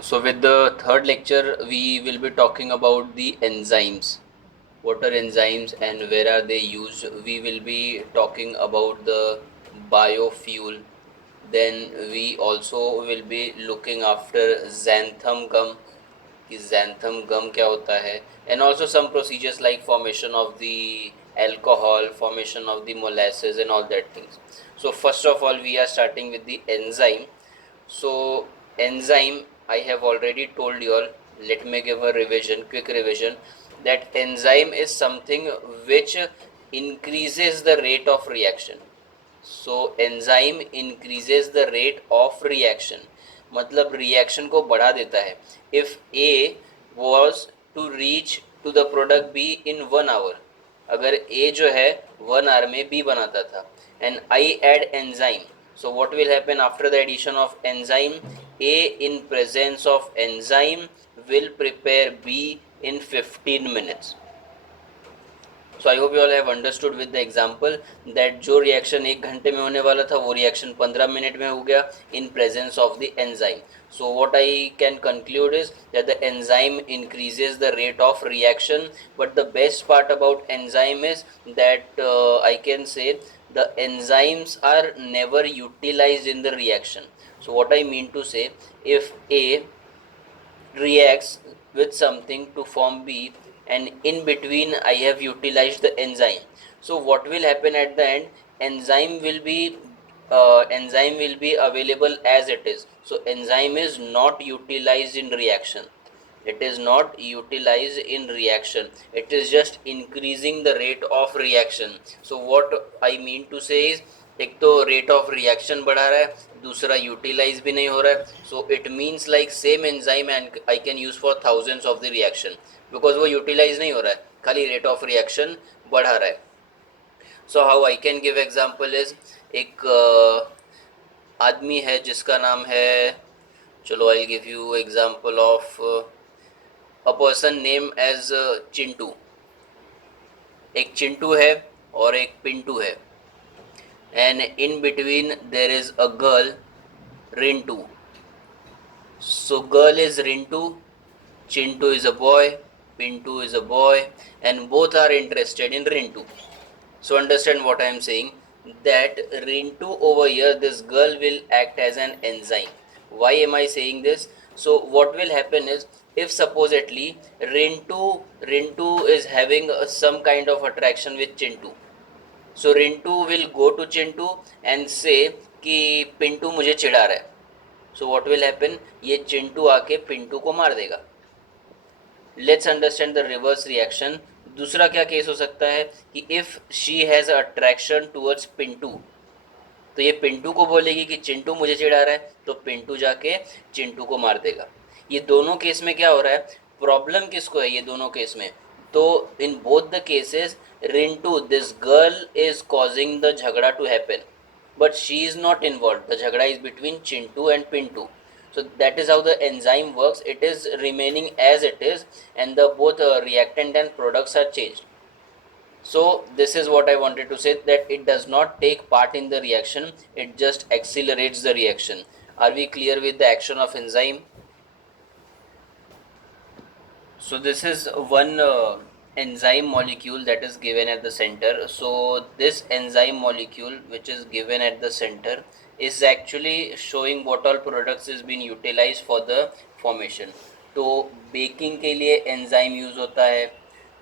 So with the third lecture, we will be talking about the enzymes. What are enzymes and where are they used? We will be talking about the biofuel. Then we also will be looking after xanthan gum. कि xanthan gum क्या होता है, and also some procedures like formation of the alcohol, formation of the molasses and all that things. So first of all, we are starting with the enzyme. So enzyme, I have already told you all. Let me give a revision, quick revision. That enzyme is something which increases the rate of reaction. So enzyme increases the rate of reaction. मतलब reaction को बढ़ा देता है. If A was to reach to the product B in 1 hour, अगर A जो है 1 hour में B बनाता था, and I add enzyme, so what will happen after the addition of enzyme? A in presence of enzyme will prepare B in 15 minutes. So I hope you all have understood with the example that जो reaction 1 घंटे में होने वाला था वो reaction 15 minute में हो गया in presence of the enzyme. So what I can conclude is that the enzyme increases the rate of reaction. But the best part about enzyme is that I can say the enzymes are never utilized in the reaction. So what I mean to say, if A reacts with something to form B and in between I have utilized the enzyme, so what will happen at the end? Enzyme will be available as it is. So enzyme is not utilized in reaction. It is not utilized in reaction. It is just increasing the rate of reaction. So what I mean to say is, एक तो rate of reaction बढ़ा रहा है, दूसरा utilise भी नहीं हो रहा है. So it means like same enzyme and I can use for thousands of the reaction, because वो यूटिलाइज नहीं हो रहा है, खाली रेट ऑफ रिएक्शन बढ़ा रहा है. So how I can give example is, एक आदमी है जिसका नाम है, चलो I give you example of a person name as Chintu. एक चिंटू है और एक पिंटू है, and in between there is a girl, Rintu. So girl is Rintu, Chintu is a boy, Pintu is a boy, and both are interested in Rintu. So understand what I am saying, that Rintu over here, this girl will act as an enzyme. Why am I saying this? So what will happen is, if supposedly Rintu is having some kind of attraction with Chintu, so Rintu will go to Chintu and say कि पिंटू मुझे चिढ़ा रहा है. So what will happen, ये चिंटू आके पिंटू को मार देगा. Let's understand the reverse reaction. दूसरा क्या केस हो सकता है कि if she has attraction towards Pintu, तो ये पिंटू को बोलेगी कि चिंटू मुझे चिढ़ा रहा है, तो पिंटू जाके चिंटू को मार देगा. ये दोनों केस में क्या हो रहा है, प्रॉब्लम किसको है ये दोनों केस में? तो in both the cases, Rintu, this girl is causing the jhagda to happen, but she is not involved. The jhagda is between Chintu and Pintu. So that is how the enzyme works. It is remaining as it is, and the both reactant and products are changed. So this is what I wanted to say, that it does not take part in the reaction, it just accelerates the reaction. Are we clear with the action of enzyme? So this is one enzyme molecule that is given at the center. So this enzyme molecule which is given at the center is actually showing what all products is being utilized for the formation. तो baking के लिए enzyme use होता है.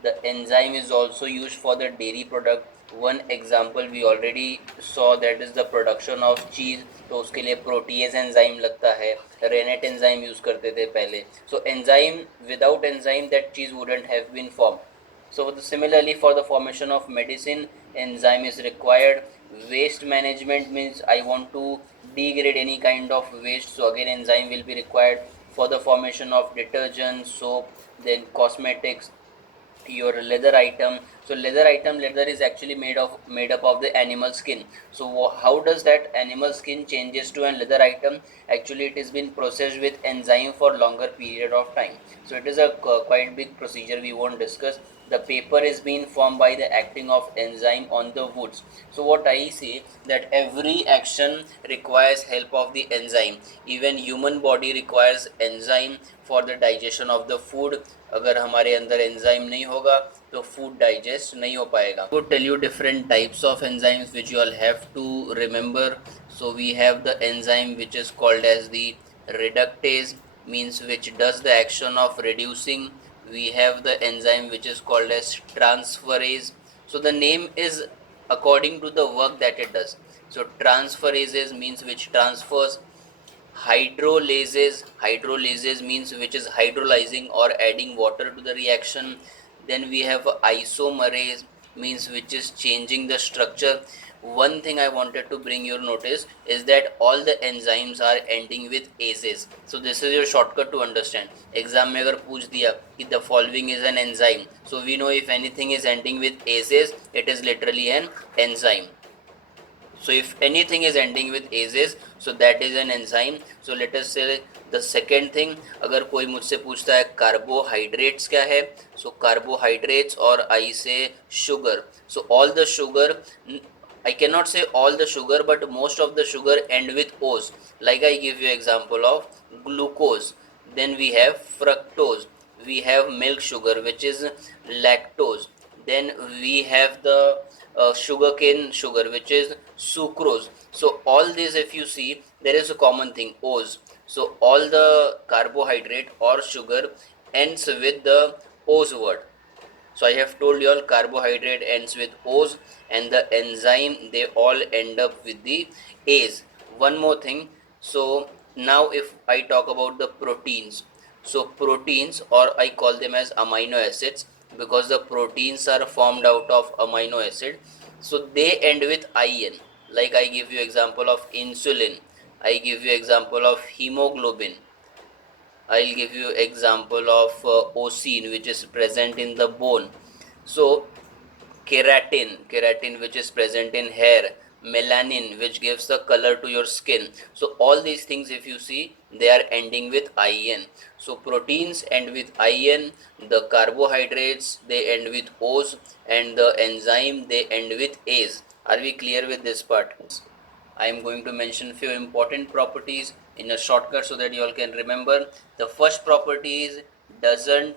The enzyme is also used for the dairy product. One example we already saw, that is the production of cheese. तो उसके लिए protease enzyme लगता है, रेनेट एंजाइम यूज़ करते थे पहले. So enzyme, without enzyme that cheese wouldn't have been form. So similarly for the formation of medicine, enzyme is required. Waste management means I want to degrade any kind of waste, so again enzyme will be required. For the formation of detergent, soap, then cosmetics, your leather item. So leather is actually made up of the animal skin. So how does that animal skin changes to a leather item? Actually it has been processed with enzyme for longer period of time. So it is a quite big procedure, we won't discuss. The paper is being formed by the acting of enzyme on the woods. So what I say, that every action requires help of the enzyme. Even human body requires enzyme for the digestion of the food. अगर हमारे अंदर enzyme नहीं होगा तो food digest नहीं हो पाएगा. To tell you different types of enzymes which you all have to remember. So we have the enzyme which is called as the reductase, means which does the action of reducing. We have the enzyme which is called as transferase. So the name is according to the work that it does. So transferases means which transfers. Hydrolases means which is hydrolyzing or adding water to the reaction. Then we have isomerase, means which is changing the structure. One thing I wanted to bring your notice is that all the enzymes are ending with ases. So this is your shortcut to understand. Exam में अगर पूछ दिया कि the following is an enzyme, so we know if anything is ending with ases, it is literally an enzyme. So if anything is ending with ases, so that is an enzyme. So let us say the second thing. अगर कोई मुझसे पूछता है carbohydrates क्या है, so carbohydrates, or I say sugar. So all the sugar, I cannot say all the sugar, but most of the sugar end with O's. Like I give you example of glucose. Then we have fructose. We have milk sugar, which is lactose. Then we have the sugarcane sugar, which is sucrose. So all these, if you see, there is a common thing, O's. So all the carbohydrate or sugar ends with the O's word. So I have told you all carbohydrate ends with O's, and the enzyme, they all end up with the A's. One more thing. So now if I talk about the proteins, so proteins, or I call them as amino acids, because the proteins are formed out of amino acid, so they end with IN. Like I give you example of insulin, I give you example of hemoglobin, I'll give you example of osine, which is present in the bone. So keratin which is present in hair, melanin which gives the color to your skin. So all these things, if you see, they are ending with IN. So proteins end with IN, the carbohydrates they end with O's, and the enzyme they end with A's. Are we clear with this part? I am going to mention few important properties in a shortcut so that you all can remember. The first property is doesn't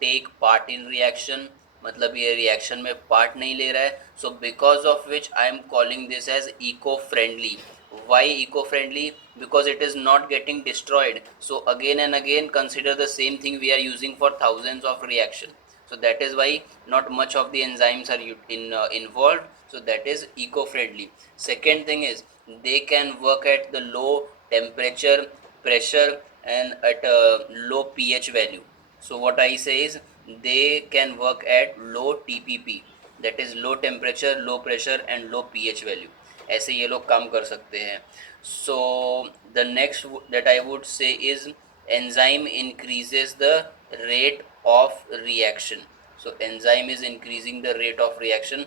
take part in reaction, मतलब ये reaction में part नहीं ले रहा है. So because of which I am calling this as eco-friendly. Why eco-friendly? Because it is not getting destroyed. So again and again consider the same thing we are using for thousands of reaction. So that is why not much of the enzymes are involved. So that is eco-friendly. Second thing is they can work at the low temperature, pressure, and at a low pH value. So what I say is they can work at low TPP, that is low temperature, low pressure and low pH value. ऐसे ये लोग काम कर सकते हैं. So the next that I would say is enzyme increases the rate of reaction. So enzyme is increasing the rate of reaction.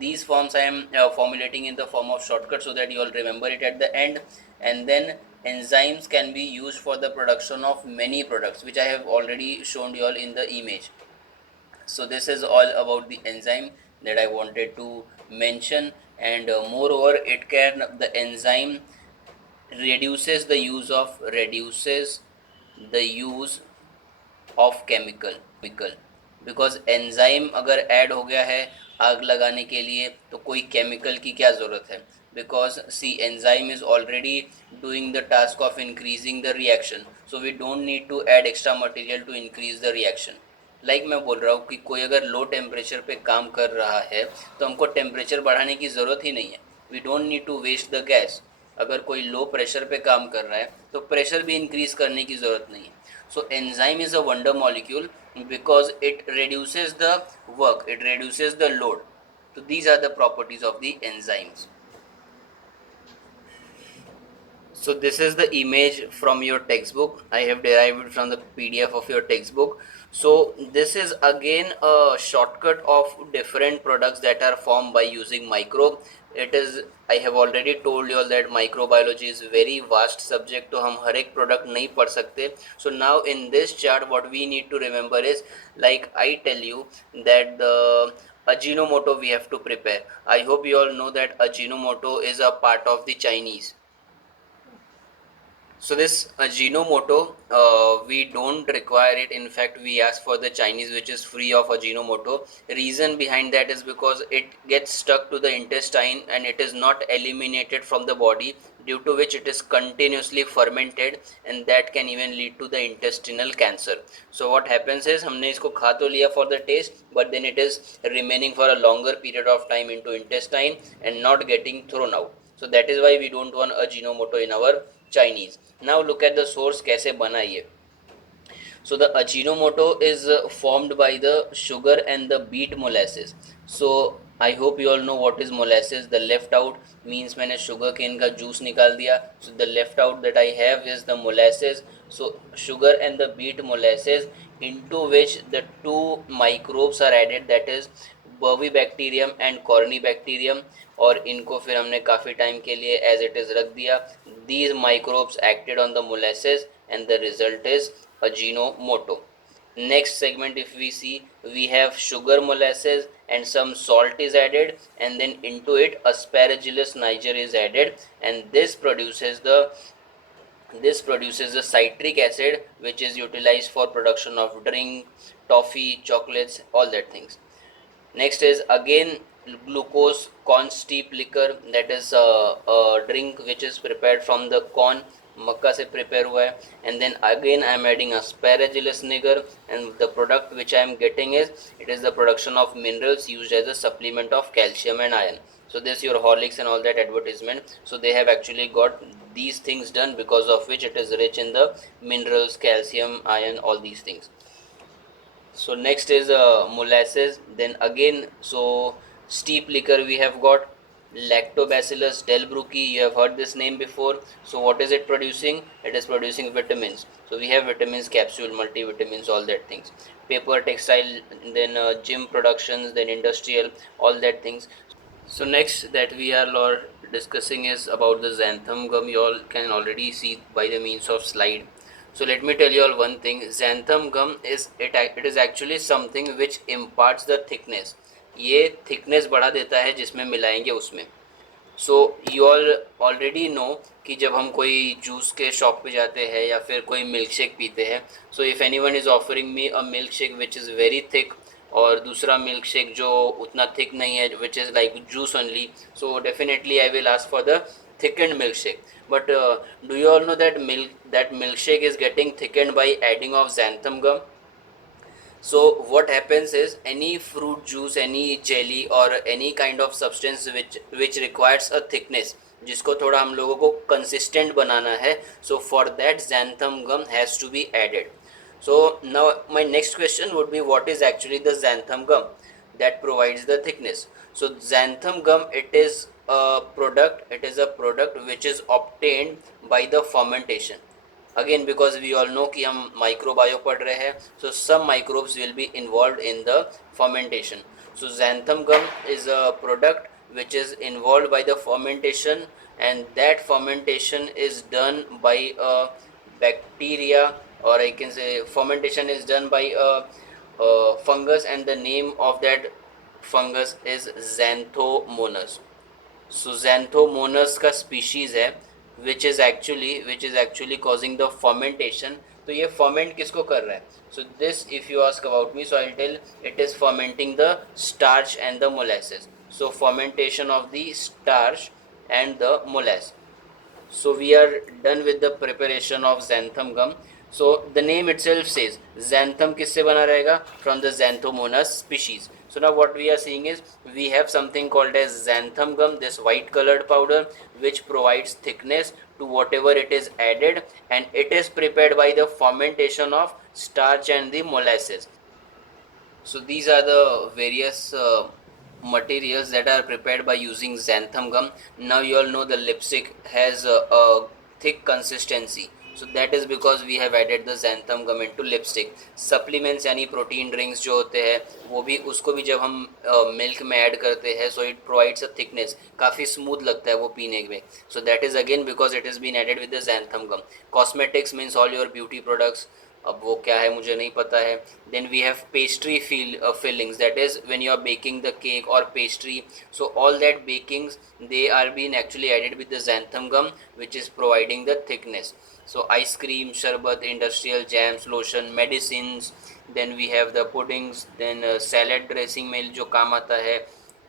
These forms I am formulating in the form of shortcut so that you all remember it at the end. And then enzymes can be used for the production of many products, which I have already shown you all in the image. So this is all about the enzyme that I wanted to mention. And moreover, the enzyme reduces the use of chemical. Because enzyme अगर add हो गया है आग लगाने के लिए तो कोई केमिकल की क्या ज़रूरत है. Because see enzyme is already doing the task of increasing the reaction, so we don't need to add extra material to increase the reaction. Like मैं बोल रहा हूँ कि कोई अगर लो टेम्परेचर पे काम कर रहा है तो हमको टेम्परेचर बढ़ाने की ज़रूरत ही नहीं है. We don't need to waste the gas. अगर कोई लो प्रेशर पे काम कर रहा है तो प्रेशर भी इंक्रीज करने की ज़रूरत नहीं है. So enzyme is a wonder molecule because it reduces the work, it reduces the load. So these are the properties of the enzymes. So this is the image from your textbook. I have derived it from the PDF of your textbook. So this is again a shortcut of different products that are formed by using microbe. it is, I have already told you all that microbiology is very vast subject, तो हम हर एक product नहीं पढ़ सकते. So now in this chart what we need to remember is, like I tell you that the Ajinomoto we have to prepare. I hope you all know that Ajinomoto is a part of the Chinese. So this Ajinomoto, we don't require it. In fact, we ask for the Chinese, which is free of Ajinomoto. Reason behind that is because it gets stuck to the intestine and it is not eliminated from the body, due to which it is continuously fermented, and that can even lead to the intestinal cancer. So what happens is, हमने इसको खा तो लिया for the taste, but then it is remaining for a longer period of time into intestine and not getting thrown out. So that is why we don't want Ajinomoto in our Chinese. Now look at the source, कैसे बना ये. So the Ajinomoto is formed by the sugar and the beet molasses. So I hope you all know what is molasses. The left out means मैंने sugar cane का juice निकाल दिया. So the left out that I have is the molasses. So sugar and the beet molasses, into which the two microbes are added, that is Bacterium and Corynebacterium. और इनको फिर हमने काफ़ी time के लिए एज इट इज़ रख दिया. These microbes acted on the molasses and the result is Ajinomoto. Next segment, if we see, we have sugar molasses and some salt is added, and then into it Aspergillus niger is added, and this produces the citric acid, which is utilized for production of drink, toffee, chocolates, all that things. Next is again glucose corn steep liquor, that is a drink which is prepared from the corn, मक्का से prepare हुआ है. And then again I am adding Aspergillus niger, and the product which I am getting is, it is the production of minerals used as a supplement of calcium and iron. So this your Horlicks and all that advertisement, so they have actually got these things done, because of which it is rich in the minerals, calcium, iron, all these things. So next is molasses. Then again, so steep liquor we have got Lactobacillus delbrueckii. You have heard this name before. So what is it producing? It is producing vitamins. So we have vitamins, capsule, multivitamins, all that things. Paper, textile, then gym productions, then industrial, all that things. So next that we are discussing is about the xanthan gum. You all can already see by the means of slide. So let me tell you all one thing. Xanthan gum it is actually something which imparts the thickness. ये thickness बढ़ा देता है जिसमें मिलाएंगे उसमें. So you all already know कि जब हम कोई जूस के शॉप पे जाते हैं या फिर कोई मिल्क शेक पीते हैं, so if any one is offering me a milk shake which is very thick, और दूसरा मिल्क शेक जो उतना थिक नहीं है, which is like juice only, so definitely I will ask for the thickened milkshake. But do you all know that milkshake is getting thickened by adding of xanthan gum? So what happens is, any fruit juice, any jelly or any kind of substance which requires a thickness, जिसको थोड़ा हम लोगों को consistent बनाना है, so for that xanthan gum has to be added. So now my next question would be, what is actually the xanthan gum that provides the thickness? So xanthan gum, it is a product which is obtained by the fermentation. Again, because we all know कि हम microbiome पढ़ रहे हैं, so some microbes will be involved in the fermentation. So xanthan gum is a product which is involved by the fermentation, and that fermentation is done by a bacteria, or I can say fermentation is done by a fungus, and the name of that fungus is Xanthomonas. So Xanthomonas का species है which is actually causing the fermentation. तो ये ferment किसको कर रहा है? So this, if you ask about me, so I'll tell, it is fermenting the starch and the molasses. So fermentation of the starch and the molasses. So we are done with the preparation of xanthan gum. So the name itself says xanthan किससे बना रहेगा? From the Xanthomonas species. So now what we are seeing is, we have something called as xanthan gum, this white colored powder which provides thickness to whatever it is added, and it is prepared by the fermentation of starch and the molasses. So these are the various materials that are prepared by using xanthan gum. Now you all know the lipstick has a thick consistency. So that is because we have added the xanthan gum into lipstick. Supplements यानी protein drinks जो होते हैं वो भी उसको भी जब हम मिल्क में ऐड करते हैं so it provides a thickness, काफ़ी स्मूथ लगता है वो पीने में. So that is again because it is been added with the xanthan gum. Cosmetics means all your beauty products, अब वो क्या है मुझे नहीं पता है. Then we have pastry fillings, that is when you are baking the cake और pastry, so all that bakings they are being actually added with the xanthan gum which is providing the thickness. So ice cream, sharbat, industrial jams, lotion, medicines, then we have the puddings, then salad dressing में जो काम आता है.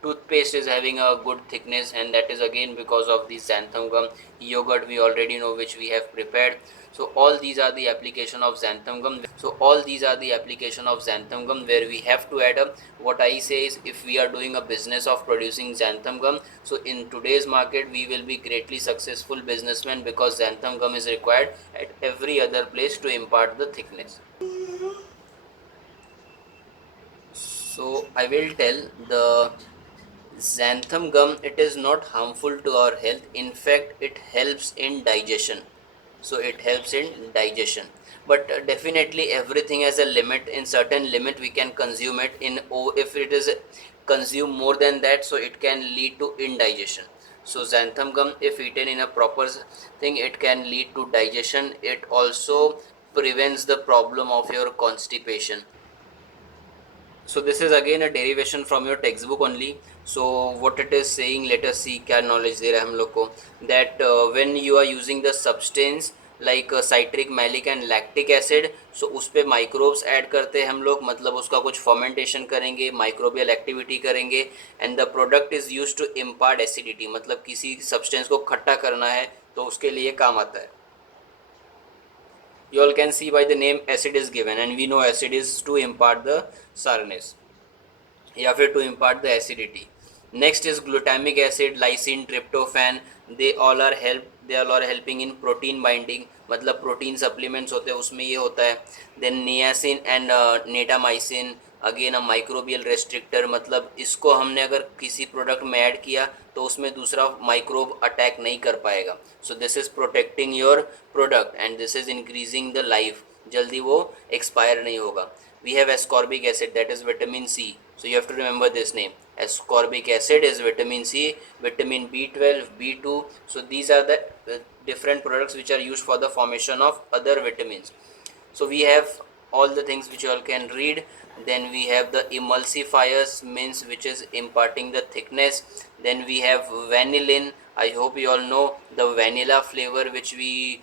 Toothpaste is having a good thickness and that is again because of the xanthan gum. Yogurt we already know which we have prepared. So all these are the application of xanthan gum. So all these are the application of xanthan gum where we have to add up. What I say is if we are doing a business of producing xanthan gum, so in today's market we will be greatly successful businessmen because xanthan gum is required at every other place to impart the thickness. So I will tell the xanthan gum, it is not harmful to our health. In fact, it helps in digestion. So it helps in digestion. But definitely everything has a limit. In certain limit we can consume it. If it is consumed more than that, so it can lead to indigestion. So xanthan gum, if eaten in a proper thing, it can lead to digestion. It also prevents the problem of your constipation. So this is again a derivation from your textbook only. So what it is saying, let us see क्या knowledge दे रहा है हम लोग को, that when you are using the substance like citric, malic and lactic acid, so उस पर microbes add करते हैं हम लोग, मतलब उसका कुछ fermentation करेंगे, microbial activity करेंगे, and the product is used to impart acidity, मतलब किसी substance को खट्टा करना है तो उसके लिए काम आता है. You all can see by the name acid is given and we know acid is to impart the sourness या फिर to impart the acidity. Next is glutamic acid, lysine, tryptophan, they all are helping in protein binding, मतलब protein supplements होते हैं उसमें ये होता है. Then niacin and natamycin, again a microbial restrictor, मतलब इसको हमने अगर किसी प्रोडक्ट में ऐड किया तो उसमें दूसरा माइक्रोब अटैक नहीं कर पाएगा. So this is protecting your product and this is increasing the life, जल्दी वो एक्सपायर नहीं होगा. We have ascorbic acid, that is vitamin C. So you have to remember this name. Ascorbic acid is vitamin C, vitamin B12, B2. So these are the different products which are used for the formation of other vitamins. So we have all the things which you all can read. Then we have the emulsifiers, means which is imparting the thickness. Then we have vanillin. I hope you all know the vanilla flavor which we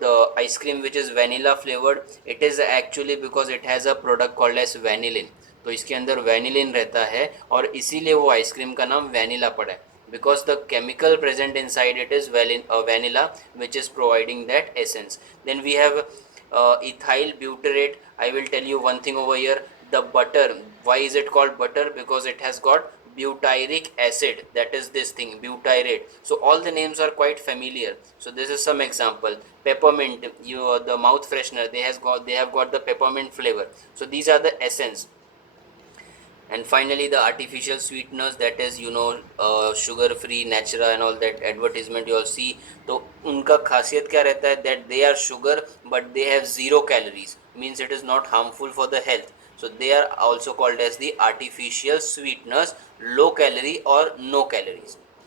the ice cream which is vanilla flavored, it is actually because it has a product called as vanillin. तो इसके अंदर vanillin रहता है और इसीलिए वो ice cream का नाम vanilla पड़ा है, because the chemical present inside it is vanilla which is providing that essence. Then we have ethyl butyrate. I will tell you one thing over here, the butter, why is it called butter? Because it has got butyric acid, that is this thing butyrate. So all the names are quite familiar. So this is some example. Peppermint, the mouth freshener, they have got the peppermint flavor. So these are the essence. And finally the artificial sweeteners, that is sugar free, natural and all that advertisement you all see. तो उनका खासियत क्या रहता है, that they are sugar but they have 0 calories, means it is not harmful for the health. So they are also called as the artificial sweeteners, low calorie or no calories.